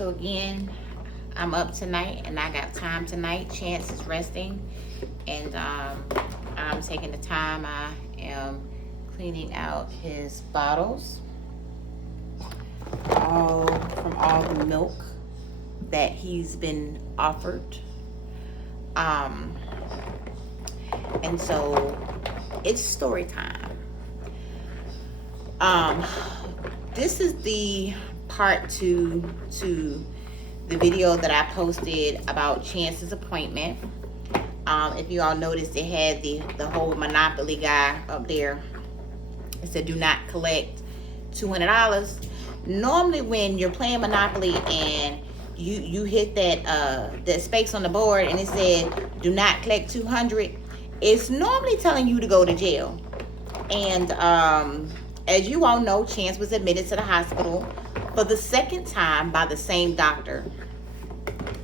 So again, I'm up tonight and I got time tonight. Chance is resting, and I'm taking the time. I am cleaning out his bottles, all from all the milk that he's been offered. Um, and so it's story time. Um, this is the part two to the video that I posted about Chance's appointment. If you all noticed, it had the whole Monopoly guy up there. It said, "Do not collect $200." Normally, when you're playing Monopoly and you hit that space on the board and it said, "Do not collect 200," it's normally telling you to go to jail. And as you all know, Chance was admitted to the hospital for the second time by the same doctor.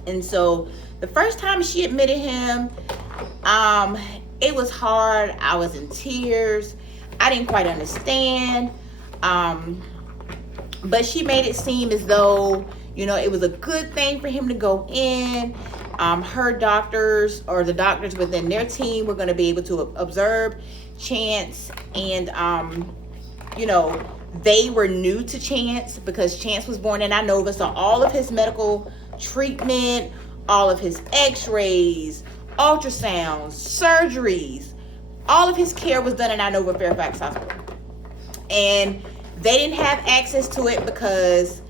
And so the first time she admitted him, it was hard. I was in tears. I didn't quite understand. But she made it seem as though, it was a good thing for him to go in. Her doctors, or the doctors within their team, were going to be able to observe Chance. And, they were new to Chance because Chance was born in Inova. So all of his medical treatment, all of his x-rays, ultrasounds, surgeries, all of his care was done in Inova Fairfax Hospital. And they didn't have access to it because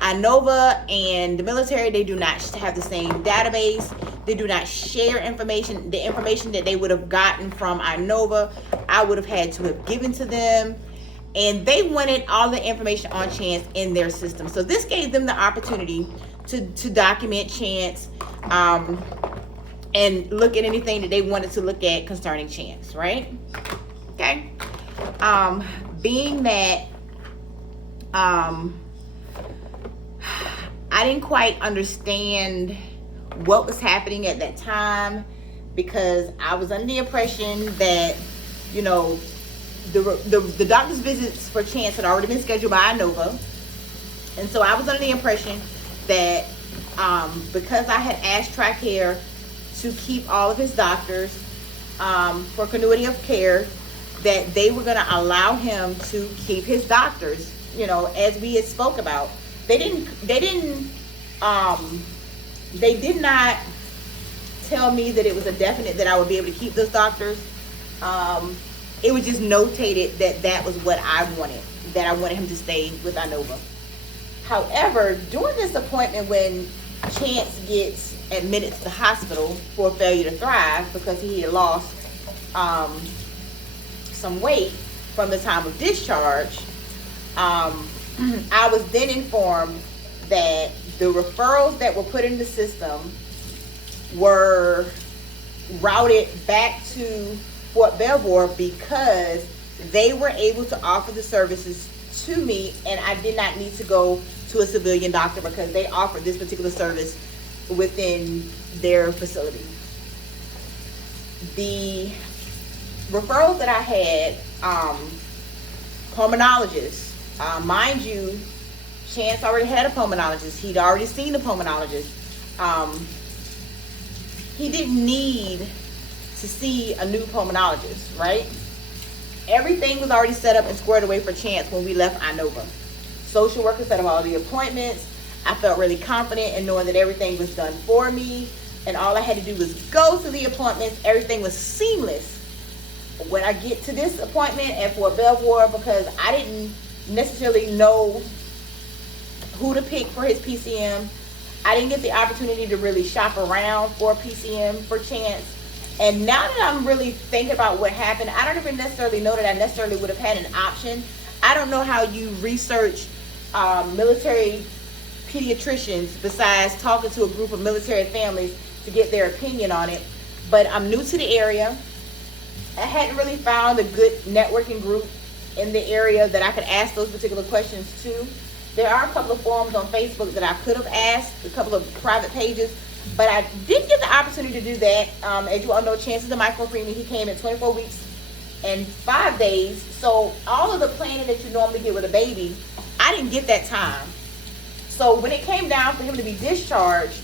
Inova and the military, they do not have the same database. They do not share information. The information that they would have gotten from Inova, I would have had to have given to them. And they wanted all the information on Chance in their system. So this gave them the opportunity to document Chance and look at anything that they wanted to look at concerning Chance, right? Okay. Being that I didn't quite understand what was happening at that time, because I was under the impression that, the doctor's visits for Chance had already been scheduled by Inova. And so I was under the impression that because I had asked TRICARE to keep all of his doctors for continuity of care, that they were going to allow him to keep his doctors, as we had spoke about. They did not tell me that it was a definite that I would be able to keep those doctors. It was just notated that was what I wanted, that I wanted him to stay with Inova. However, during this appointment, when Chance gets admitted to the hospital for failure to thrive because he had lost some weight from the time of discharge, I was then informed that the referrals that were put in the system were routed back to Fort Belvoir because they were able to offer the services to me, and I did not need to go to a civilian doctor because they offered this particular service within their facility. The referrals that I had, pulmonologists, mind you, Chance already had a pulmonologist. He'd already seen a pulmonologist. He didn't need to see a new pulmonologist, right? Everything was already set up and squared away for Chance when we left Inova. Social workers set up all the appointments. I felt really confident in knowing that everything was done for me, and all I had to do was go to the appointments. Everything was seamless. When I get to this appointment at Fort Belvoir, because I didn't necessarily know who to pick for his PCM, I didn't get the opportunity to really shop around for a PCM for Chance. And now that I'm really thinking about what happened, I don't even necessarily know that I necessarily would have had an option. I don't know how you research military pediatricians besides talking to a group of military families to get their opinion on it. But I'm new to the area. I hadn't really found a good networking group in the area that I could ask those particular questions to. There are a couple of forums on Facebook that I could have asked, a couple of private pages, but I didn't get the opportunity to do that. As you all know, Chance is a microfreeman. He came in 24 weeks and 5 days. So all of the planning that you normally get with a baby, I didn't get that time. So when it came down for him to be discharged,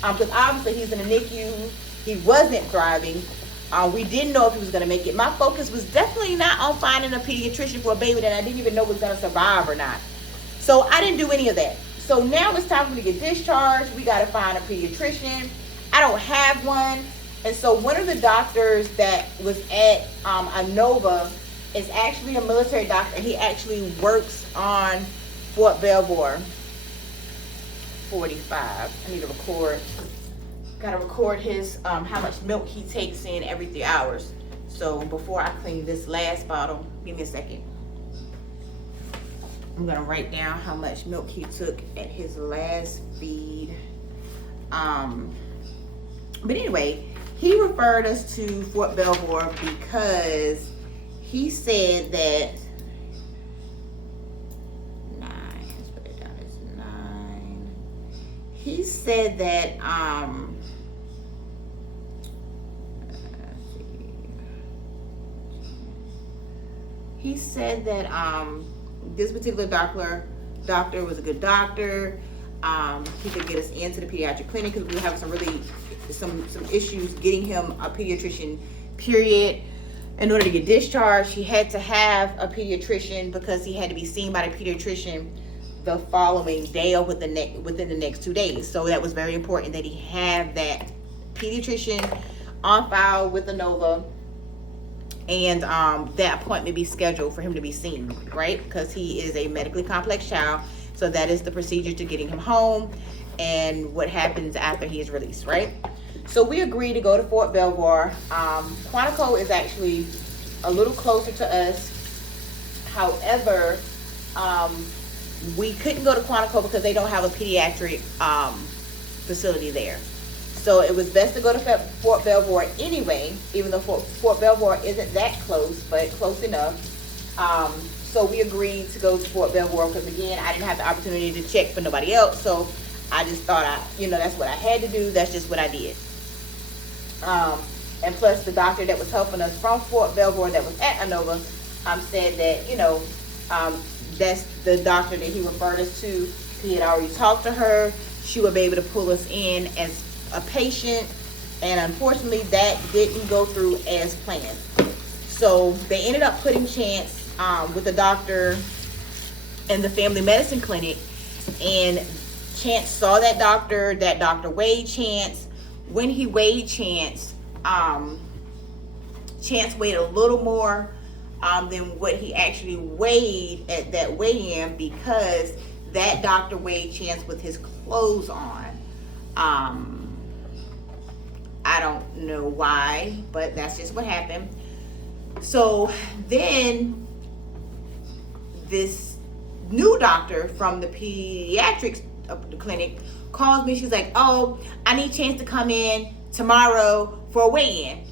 because obviously he's in the NICU, he wasn't thriving. We didn't know if he was going to make it. My focus was definitely not on finding a pediatrician for a baby that I didn't even know was going to survive or not. So I didn't do any of that. So now it's time for me to get discharged. We got to find a pediatrician. I don't have one. And so one of the doctors that was at Inova is actually a military doctor. He actually works on Fort Belvoir 45. I need to record. Gotta record his how much milk he takes in every 3 hours. So before I clean this last bottle, give me a second. I'm gonna write down how much milk he took at his last feed. But anyway, he referred us to Fort Belvoir because he said that let's put it down as 9. He said that he said that this particular doctor was a good doctor. He could get us into the pediatric clinic because we were having some issues getting him a pediatrician, period. In order to get discharged, he had to have a pediatrician because he had to be seen by the pediatrician the following day or within the next 2 days. So that was very important that he have that pediatrician on file with Inova, and that appointment be scheduled for him to be seen, right? Because he is a medically complex child. So that is the procedure to getting him home and what happens after he is released, right? So we agreed to go to Fort Belvoir. Quantico is actually a little closer to us. However, we couldn't go to Quantico because they don't have a pediatric facility there. So it was best to go to Fort Belvoir anyway, even though Fort Belvoir isn't that close, but close enough. So we agreed to go to Fort Belvoir because, again, I didn't have the opportunity to check for nobody else. So I just thought, that's what I had to do. That's just what I did. And plus, the doctor that was helping us from Fort Belvoir that was at Inova said that, that's the doctor that he referred us to. He had already talked to her. She would be able to pull us in as a patient. And unfortunately, that didn't go through as planned. So they ended up putting Chance with the doctor in the family medicine clinic, and Chance saw that doctor weighed Chance. When he weighed Chance, Chance weighed a little more than what he actually weighed at that weigh-in, because that doctor weighed Chance with his clothes on. I don't know why, but that's just what happened. So then this new doctor from the pediatrics clinic calls me. She's like, "Oh, I need Chance to come in tomorrow for a weigh-in."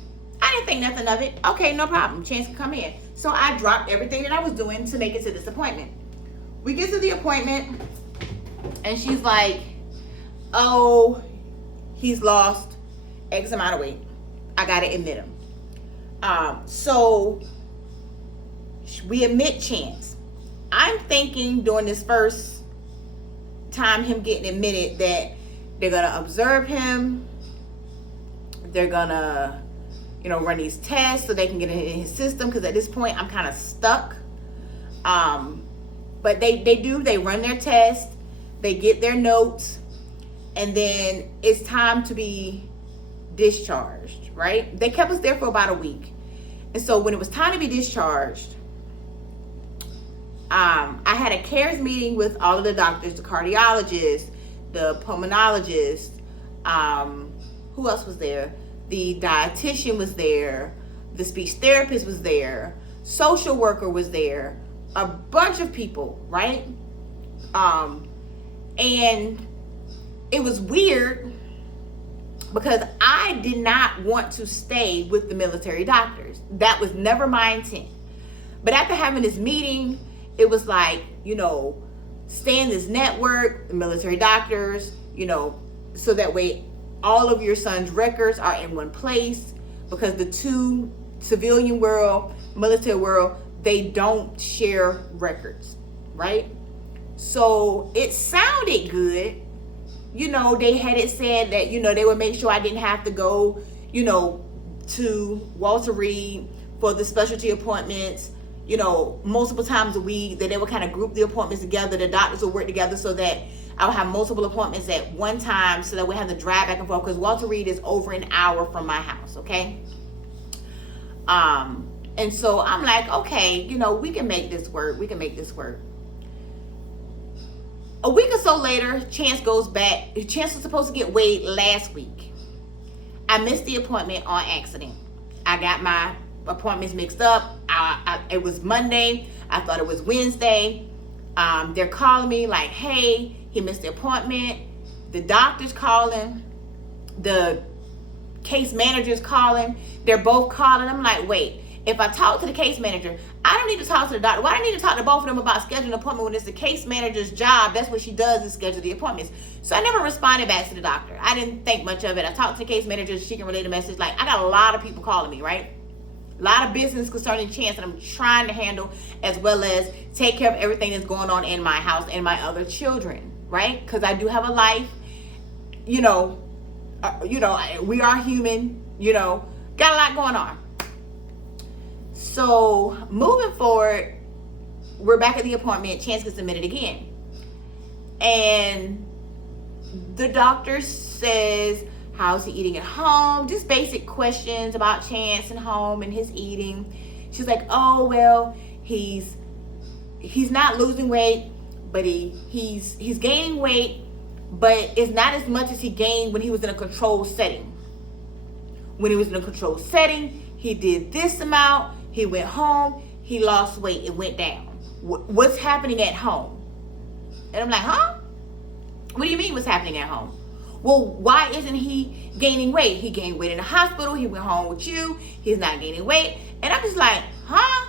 I didn't think nothing of it. Okay, no problem. Chance can come in. So I dropped everything that I was doing to make it to this appointment. We get to the appointment, and she's like, "Oh, he's lost X amount of weight. I gotta admit him." So we admit Chance. I'm thinking during this first time him getting admitted that they're gonna observe him. They're gonna, run these tests so they can get it in his system, because at this point I'm kind of stuck. But they run their test, they get their notes, and then it's time to be discharged, right? They kept us there for about a week. And so when it was time to be discharged, I had a CARES meeting with all of the doctors, the cardiologist, the pulmonologist, who else was there? The dietitian was there, the speech therapist was there, social worker was there, a bunch of people, right? And it was weird because I did not want to stay with the military doctors. That was never my intent. But after having this meeting, it was like, stay in this network, the military doctors, so that way all of your son's records are in one place, because the two, civilian world, military world, they don't share records, right? So it sounded good. They had it said that, they would make sure I didn't have to go, to Walter Reed for the specialty appointments, multiple times a week, that they would kind of group the appointments together. The doctors would work together so that I would have multiple appointments at one time, so that we have to drive back and forth, because Walter Reed is over an hour from my house, okay? And so I'm like, okay, we can make this work. We can make this work. A week or so later, Chance goes back. Chance was supposed to get weighed last week. I missed the appointment on accident. I got my appointments mixed up. It was Monday. I thought it was Wednesday. They're calling me like, hey, he missed the appointment. The doctor's calling. The case manager's calling. They're both calling. I'm like, wait, if I talk to the case manager, I don't need to talk to the doctor. Why do I need to talk to both of them about scheduling an appointment when it's the case manager's job? That's what she does, is schedule the appointments. So I never responded back to the doctor. I didn't think much of it. I talked to the case manager. She can relay the message. Like, I got a lot of people calling me, right? A lot of business concerning Chance that I'm trying to handle, as well as take care of everything that's going on in my house and my other children, right? Because I do have a life. We are human. Got a lot going on. So moving forward, we're back at the appointment. Chance gets admitted again. And the doctor says, how's he eating at home? Just basic questions about Chance and home and his eating. She's like, oh, well, he's not losing weight, but he's gaining weight, but it's not as much as he gained when he was in a controlled setting. When he was in a controlled setting, he did this amount. He went home, he lost weight, it went down. What's happening at home? And I'm like, huh? What do you mean what's happening at home? Well, why isn't he gaining weight? He gained weight in the hospital, he went home with you, he's not gaining weight. And I'm just like, huh?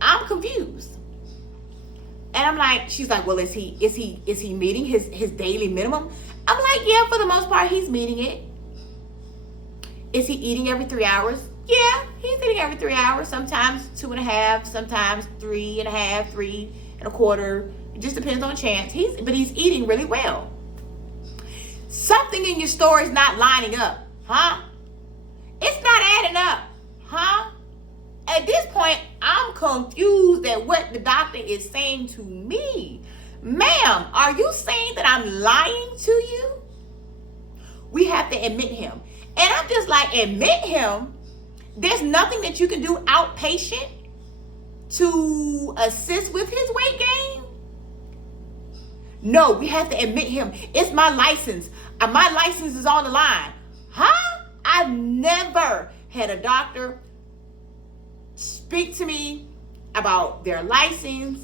I'm confused. And I'm like, she's like, well, is he meeting his daily minimum? I'm like, yeah, for the most part, he's meeting it. Is he eating every 3 hours? Yeah, he's eating every 3 hours, sometimes 2.5, sometimes 3.5, 3.25. It just depends on Chance. But he's eating really well. Something in your story is not lining up, huh? It's not adding up, huh? At this point, I'm confused at what the doctor is saying to me. Ma'am, are you saying that I'm lying to you? We have to admit him. And I'm just like, admit him? There's nothing that you can do outpatient to assist with his weight gain? No, we have to admit him. It's my license. My license is on the line. Huh? I've never had a doctor speak to me about their license.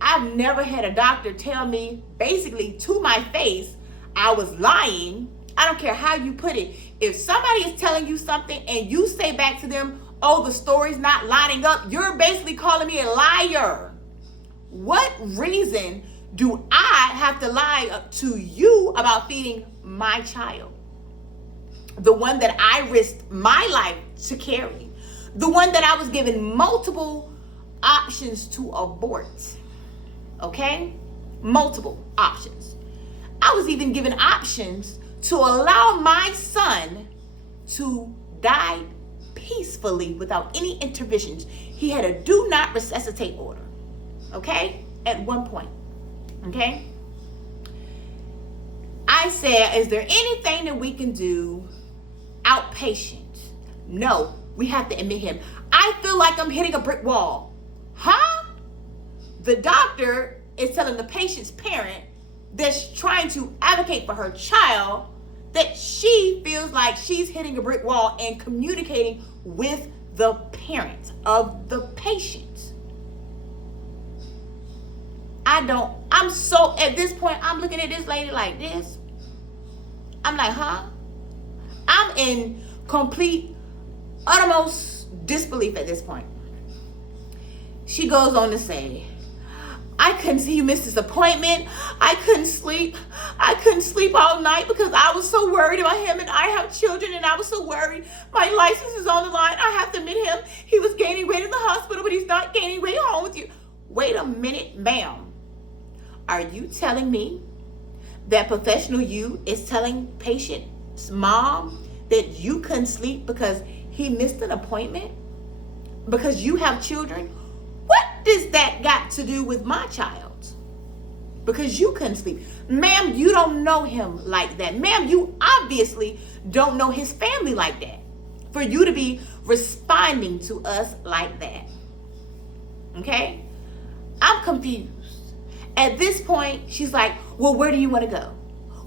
I've never had a doctor tell me, basically to my face, I was lying. I don't care how you put it. If somebody is telling you something and you say back to them, oh, the story's not lining up, you're basically calling me a liar. What reason do I have to lie to you about feeding my child? The one that I risked my life to carry. The one that I was given multiple options to abort. Okay? Multiple options. I was even given options to allow my son to die peacefully without any interventions. He had a do not resuscitate order, okay, at one point, okay? I said, is there anything that we can do outpatient? No, we have to admit him. I feel like I'm hitting a brick wall. Huh? The doctor is telling the patient's parent that's trying to advocate for her child that she feels like she's hitting a brick wall and communicating with the parent of the patient. At this point, I'm looking at this lady like this. I'm like, huh? I'm in complete, uttermost disbelief at this point. She goes on to say, I couldn't see you miss this appointment. I couldn't sleep. I couldn't sleep all night because I was so worried about him, and I have children and I was so worried. My license is on the line. I have to admit him. He was gaining weight in the hospital, but he's not gaining weight home with you. Wait a minute, ma'am. Are you telling me that professional you is telling patient's mom that you couldn't sleep because he missed an appointment? Because you have children? What does that got to do with my child? Because you couldn't sleep. Ma'am, you don't know him like that. Ma'am, you obviously don't know his family like that for you to be responding to us like that. Okay? I'm confused. At this point, she's like, well, where do you want to go?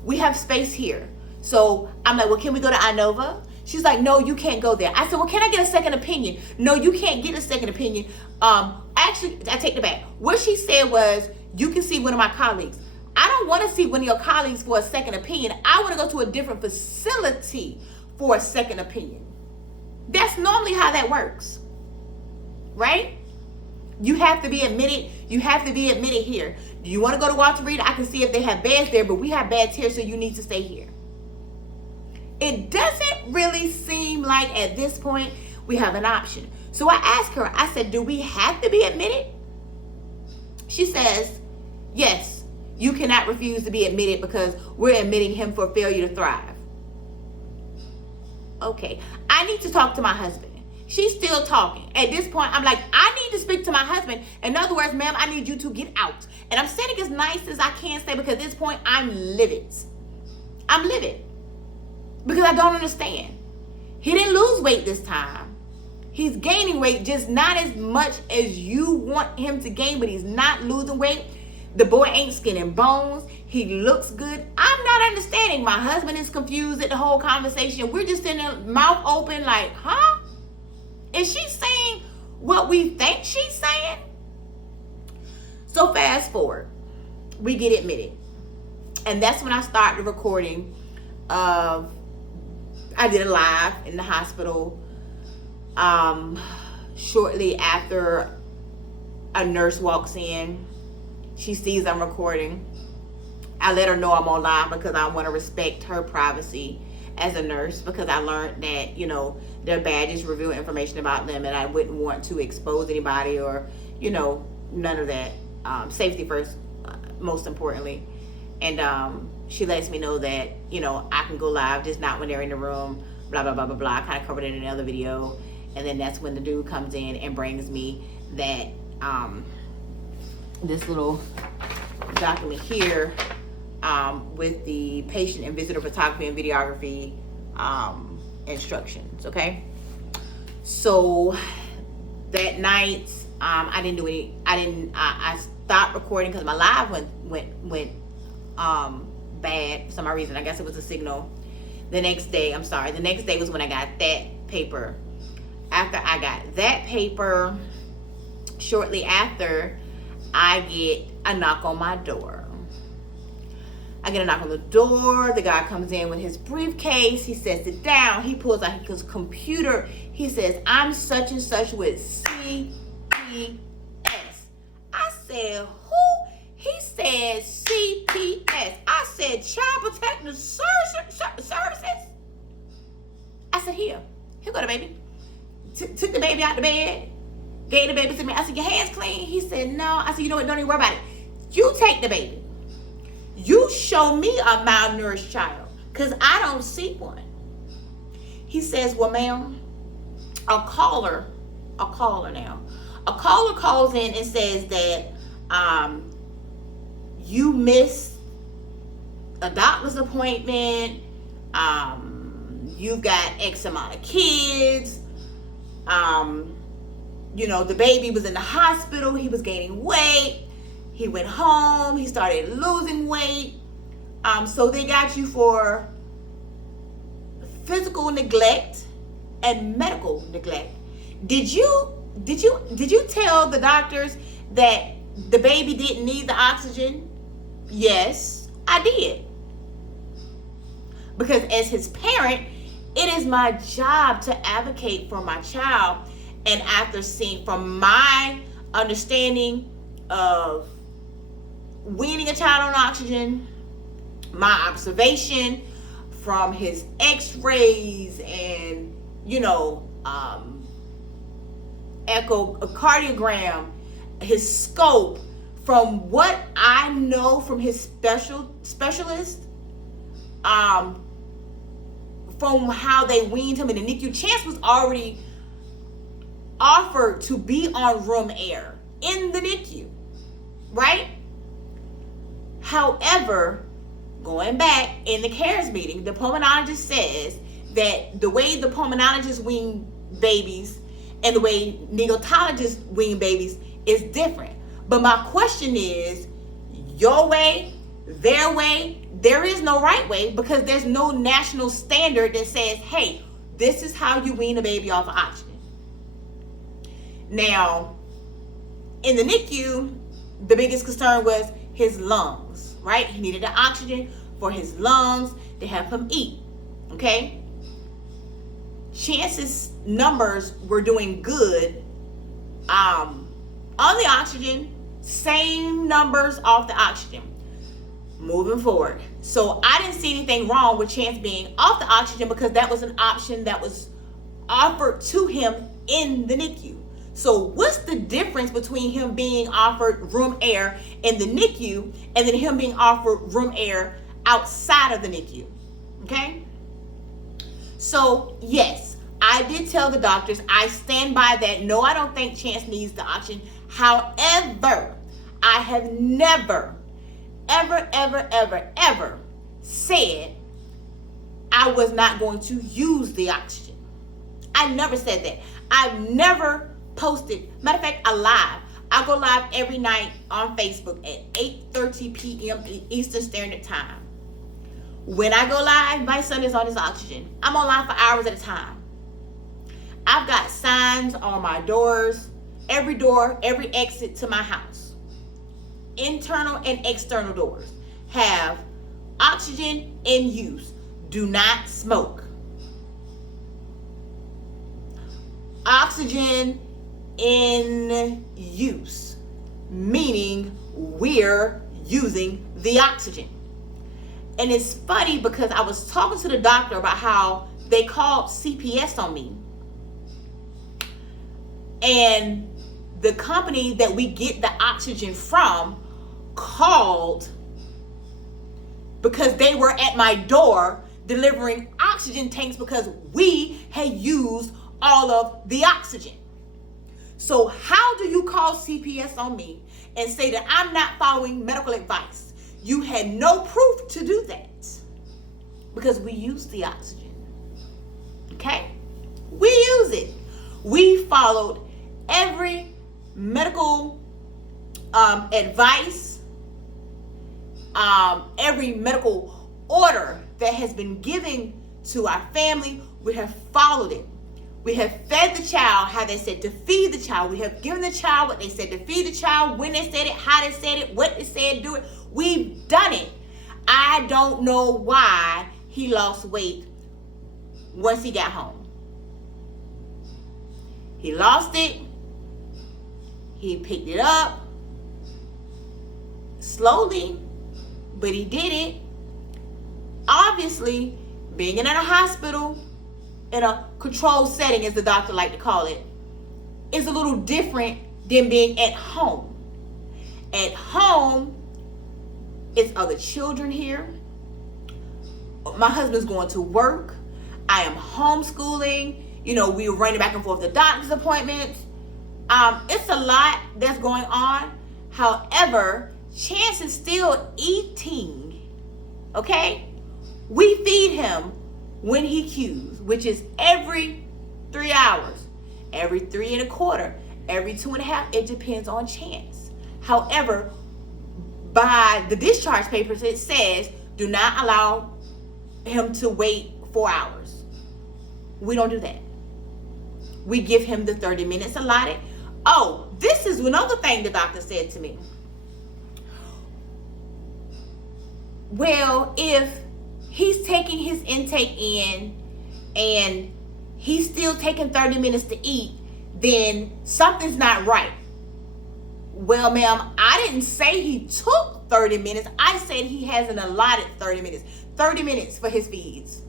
We have space here. So I'm like, well, can we go to Inova? She's like, no, you can't go there. I said, well, can I get a second opinion? No, you can't get a second opinion. Actually, I take it back. What she said was, you can see one of my colleagues. I don't want to see one of your colleagues for a second opinion. I want to go to a different facility for a second opinion. That's normally how that works, right? You have to be admitted. You have to be admitted here. Do you want to go to Walter Reed? I can see if they have beds there, but we have beds here, so you need to stay here. It doesn't really seem like at this point we have an option. So I asked her, I said, do we have to be admitted? She says, yes, you cannot refuse to be admitted because we're admitting him for failure to thrive. Okay, I need to talk to my husband. She's still talking. At this point, I'm like, I need to speak to my husband. In other words, ma'am, I need you to get out. And I'm saying it as nice as I can say because at this point, I'm livid. I'm livid because I don't understand. He didn't lose weight this time. He's gaining weight, just not as much as you want him to gain, but he's not losing weight. The boy ain't skin and bones. He looks good. I'm not understanding. My husband is confused at the whole conversation. We're just in the mouth open like, huh? Is she saying what we think she's saying? So fast forward. We get admitted. And that's when I started recording of, I did a live in the hospital. Shortly after a nurse walks in, she sees I'm recording. I let her know I'm on live because I want to respect her privacy as a nurse, because I learned that, you know, their badges reveal information about them and I wouldn't want to expose anybody or, you know, none of that. Safety first, most importantly. And she lets me know that, you know, I can go live, just not when they're in the room, blah, blah, blah, blah, blah. I kind of covered it in another video. And then that's when the dude comes in and brings me that, this little document here with the patient and visitor photography and videography instructions, okay? So that night, I didn't do any, I stopped recording because my live went bad for some reason. I guess it was a signal. The next day was when I got that paper. After I got that paper, shortly after, I get a knock on my door. I get a knock on the door. The guy comes in with his briefcase. He says, sit down. He pulls out his computer. He says, I'm such and such with CPS. I said, who? He said, CPS. I said, Child Protective Services. I said, here go the baby. Took the baby out the bed. Gave the baby to me. I said, your hands clean? He said, no. I said, you know what? Don't even worry about it. You take the baby. You show me a malnourished child, because I don't see one. He says, well, ma'am, a caller now. A caller calls in and says that you missed a doctor's appointment. You've got X amount of kids. You know, the baby was in the hospital. He was gaining weight. He went home. He started losing weight. So they got you for physical neglect and medical neglect. Did you tell the doctors that the baby didn't need the oxygen? Yes, I did. Because as his parent, it is my job to advocate for my child. And after seeing, from my understanding of weaning a child on oxygen, my observation from his x-rays and, you know, echocardiogram, his scope, from what I know from his specialist, from how they weaned him in the NICU, Chance was already offered to be on room air in the NICU, right? However, going back in the CARES meeting, the pulmonologist says that the way the pulmonologists wean babies and the way neonatologists wean babies is different. But my question is, your way, their way, there is no right way, because there's no national standard that says, hey, this is how you wean a baby off of oxygen. Now, in the NICU, the biggest concern was his lungs, right? He needed the oxygen for his lungs to help him eat, okay? Chance's numbers were doing good on the oxygen, same numbers off the oxygen. Moving forward. So I didn't see anything wrong with Chance being off the oxygen, because that was an option that was offered to him in the NICU. So what's the difference between him being offered room air in the NICU and then him being offered room air outside of the NICU? Okay? So yes, I did tell the doctors, I stand by that. No, I don't think Chance needs the oxygen. However, I have never, ever said I was not going to use the oxygen. I never said that. I've never posted, matter of fact, I go live every night on Facebook at 8:30 p.m. Eastern Standard Time. When I go live, my son is on his oxygen. I'm on live for hours at a time. I've got signs on my doors, every exit to my house. Internal and external doors have oxygen in use. Do not smoke. Oxygen in use, meaning we're using the oxygen. And it's funny because I was talking to the doctor about how they called CPS on me. And the company that we get the oxygen from called because they were at my door delivering oxygen tanks because we had used all of the oxygen. So how do you call CPS on me and say that I'm not following medical advice? You had no proof to do that because we use the oxygen. Okay? We use it. We followed every medical advice, every medical order that has been given to our family. We have followed it. We have fed the child how they said to feed the child. We have given the child what they said to feed the child, when they said it, how they said it, what they said, do it. We've done it. I don't know why he lost weight once he got home. He lost it. He picked it up slowly, but he did it. Obviously, being in a hospital, in a controlled setting, as the doctor like to call it, is a little different than being at home. At home, it's other children here. My husband's going to work. I am homeschooling. You know, we're running back and forth to doctor's appointments. It's a lot that's going on. However, Chance is still eating. Okay? We feed him when he cues, which is every 3 hours, every 3 1/4, every 2 1/2. It depends on Chance. However, by the discharge papers, it says do not allow him to wait 4 hours. We don't do that. We give him the 30 minutes allotted. Oh, this is another thing the doctor said to me. Well, if he's taking his intake in and he's still taking 30 minutes to eat, then something's not right. Well, ma'am, I didn't say he took 30 minutes. I said he has an allotted 30 minutes. 30 minutes for his feeds.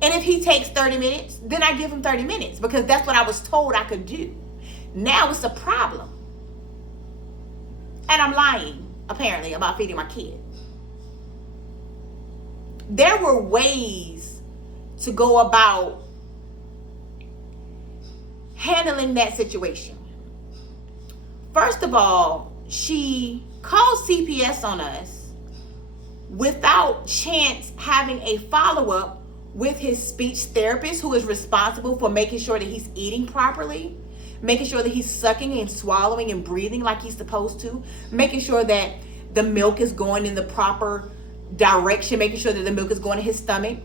And if he takes 30 minutes, then I give him 30 minutes because that's what I was told I could do. Now it's a problem. And I'm lying, apparently, about feeding my kid. There were ways to go about handling that situation. First of all, she called CPS on us without Chance having a follow-up with his speech therapist, who is responsible for making sure that he's eating properly, making sure that he's sucking and swallowing and breathing like he's supposed to, making sure that the milk is going in the proper direction, making sure that the milk is going to his stomach.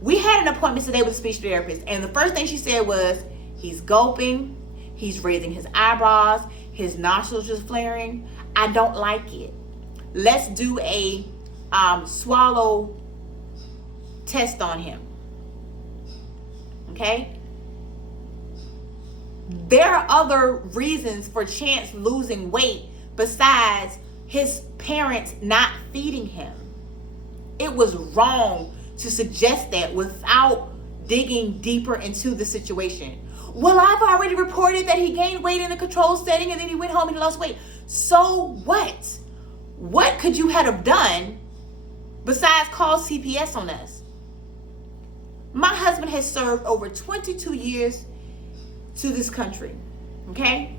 We had an appointment today with a speech therapist, and the first thing she said was, he's gulping, he's raising his eyebrows, his nostrils just flaring. I don't like it. Let's do a swallow test on him. Okay? There are other reasons for Chance losing weight besides his parents not feeding him. It was wrong to suggest that without digging deeper into the situation. Well, I've already reported that he gained weight in a controlled setting and then he went home and lost weight. So what? What could you have done besides call CPS on us? My husband has served over 22 years to this country, okay?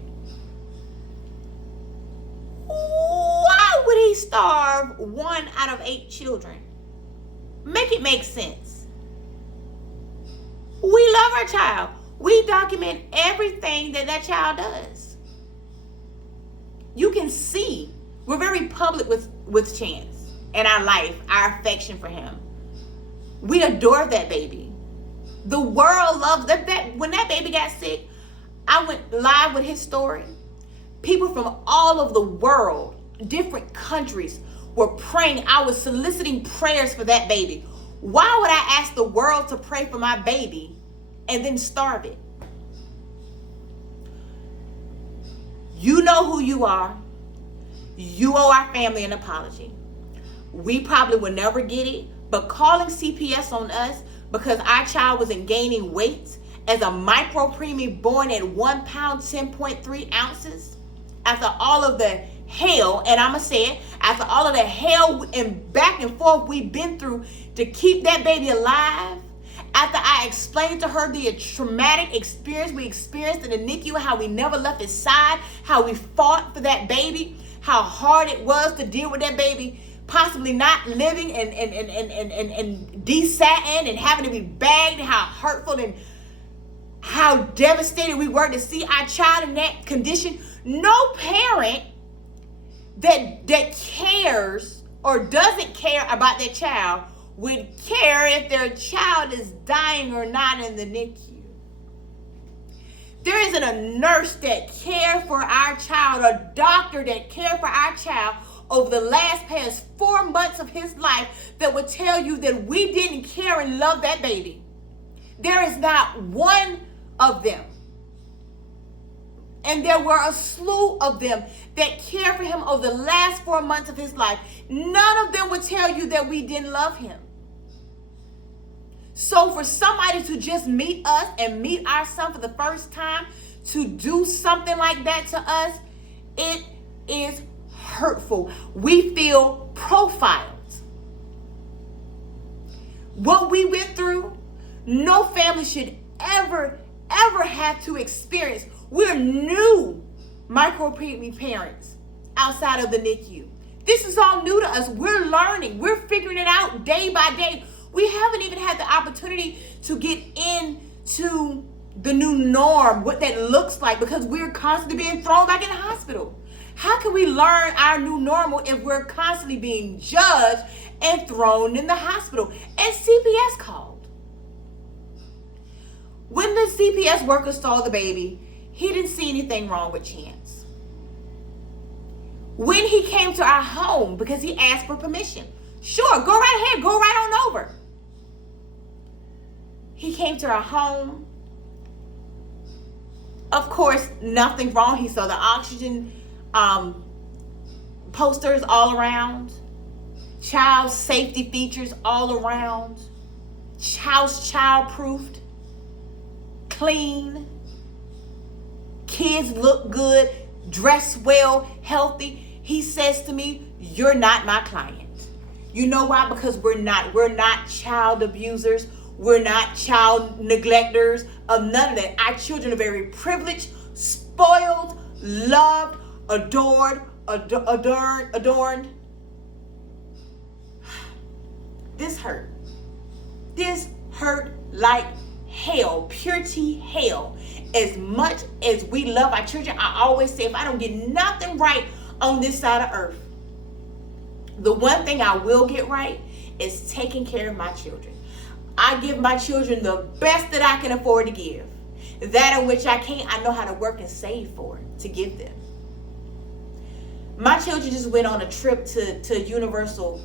Why would he starve 1 out of 8 children? Make it make sense. We love our child. We document everything that child does. You can see we're very public with Chance and our life, our affection for him. We adore that baby. The world loves that. When that baby got sick, I went live with his story. People from all over the world, different countries, were praying. I was soliciting prayers for that baby. Why would I ask the world to pray for my baby and then starve it? You know who you are. You owe our family an apology. We probably will never get it, but calling CPS on us because our child wasn't gaining weight as a micro preemie born at 1 pound, 10.3 ounces, after all of the hell, and I'm going to say it, after all of the hell and back and forth we've been through to keep that baby alive, after I explained to her the traumatic experience we experienced in the NICU, how we never left his side, how we fought for that baby, how hard it was to deal with that baby possibly not living and desatting and having to be bagged, how hurtful and how devastated we were to see our child in that condition. No parent that cares or doesn't care about their child would care if their child is dying or not in the NICU. There isn't a nurse that cared for our child, a doctor that cared for our child over the past 4 months of his life that would tell you that we didn't care and love that baby. There is not one of them. And there were a slew of them that cared for him over the last 4 months of his life. None of them would tell you that we didn't love him. So for somebody to just meet us and meet our son for the first time, to do something like that to us, it is hurtful. We feel profiled. What we went through, no family should ever have to experience. We're new micro-preemie parents outside of the NICU. This is all new to us. We're learning. We're figuring it out day by day. We haven't even had the opportunity to get into the new norm, what that looks like, because we're constantly being thrown back in the hospital. How can we learn our new normal if we're constantly being judged and thrown in the hospital? And CPS called. When the CPS worker saw the baby, he didn't see anything wrong with Chance. When he came to our home, because he asked for permission, sure, go right ahead, go right on over. He came to our home. Of course, nothing wrong. He saw the oxygen posters all around, child safety features all around, child-proofed, clean, kids look good, dress well, healthy. he says to me, you're not my client. You know why? Because we're not child abusers. We're not child neglectors of none of that. Our children are very privileged, spoiled, loved, adored, adorned. This hurt. This hurt like hell, purity hell. As much as we love our children, I always say, if I don't get nothing right on this side of earth, the one thing I will get right is taking care of my children. I give my children the best that I can afford to give. That in which I can't, I know how to work and save for to give them. My children just went on a trip to Universal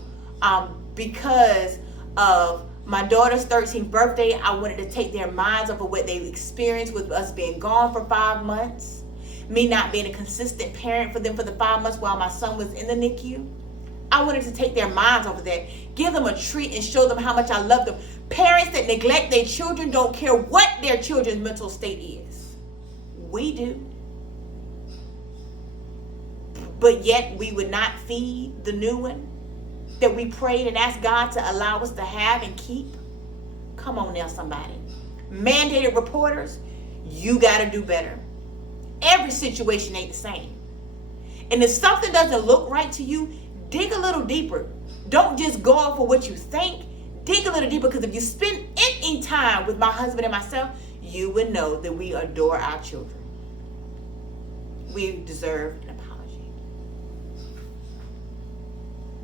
because of my daughter's 13th birthday. I wanted to take their minds off of what they experienced with us being gone for 5 months. Me not being a consistent parent for them for the 5 months while my son was in the NICU. I wanted to take their minds off of that. Give them a treat and show them how much I love them. Parents that neglect their children don't care what their children's mental state is. We do. But yet we would not feed the new one that we prayed and asked God to allow us to have and keep. Come on now, somebody. Mandated reporters, you got to do better. Every situation ain't the same. And if something doesn't look right to you, dig a little deeper. Don't just go off of what you think. Dig a little deeper, because if you spend any time with my husband and myself, you would know that we adore our children. We deserve